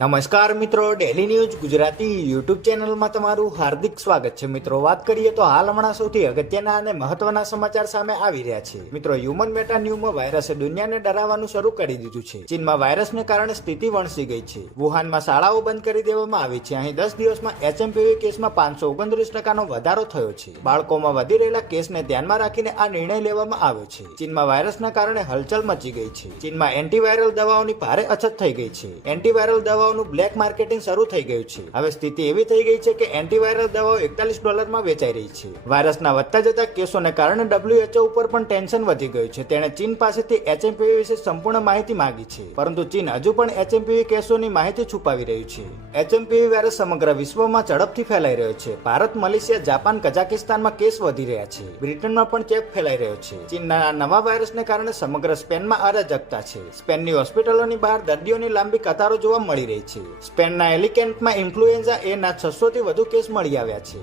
નમસ્કાર મિત્રો, daily news Gujarati YouTube ચેનલમાં તમારું હાર્દિક સ્વાગત છે. મિત્રો, વાત કરીએ તો હાલ હમણાં સૌથી અગત્યના અને મહત્વના સમાચાર સામે આવી રહ્યા છે. મિત્રો, હ્યુમન મેટાન્યુમો વાયરસે દુનિયાને ડરાવવાનું શરૂ કરી દીધું છે. ચીનમાં વાયરસને કારણે સ્થિતિ વણસી ગઈ છે. વુહાનમાં શાળાઓ બંધ કરી દેવામાં આવી છે. અહીં 10 દિવસમાં HMPV કેસમાં 529% વધારો થયો છે. બાળકોમાં વધી રહેલા કેસને ધ્યાનમાં રાખીને આ નિર્ણય લેવામાં આવ્યો છે. ચીનમાં વાયરસના કારણે હલચલ મચી ગઈ છે. ચીનમાં એન્ટીવાયરલ દવાઓની ભારે અછત થઈ ગઈ છે. એન્ટીવાયરલ દવાઓ બ્લેક માર્કેટિંગ શરૂ થઈ ગયું છે. હવે સ્થિતિ એવી થઈ ગઈ છે કે એન્ટીવાયરલ દવાઓ $41 વેચાઈ રહી છે. વાયરસના વધતા જતા કેસોને કારણે WHO ઉપર પણ ટેન્શન વધી ગયું છે. તેણે ચીન પાસેથી HMPV વિશે સંપૂર્ણ માહિતી માંગી છે, પરંતુ ચીન હજુ પણ HMPV કેસોની માહિતી છુપાવી રહ્યું છે. HMPV વાયરસ સમગ્ર વિશ્વમાં ઝડપથી ફેલાઈ રહ્યો છે. ભારત, મલેશિયા, જાપાન, કઝાકિસ્તાનમાં કેસ વધી રહ્યા છે. બ્રિટનમાં પણ ચેપ ફેલાઈ રહ્યો છે. ચીનના આ નવા વાયરસને કારણે સમગ્ર સ્પેનમાં અરાજકતા છે. સ્પેનની હોસ્પિટલોની બહાર દર્દીઓની લાંબી કતારો જોવા મળી રહી છે. સ્પેનના એલિકેન્ટમાં ઇન્ફ્લુએન્ઝા A ના 600 થી વધુ કેસ મળી આવ્યા છે.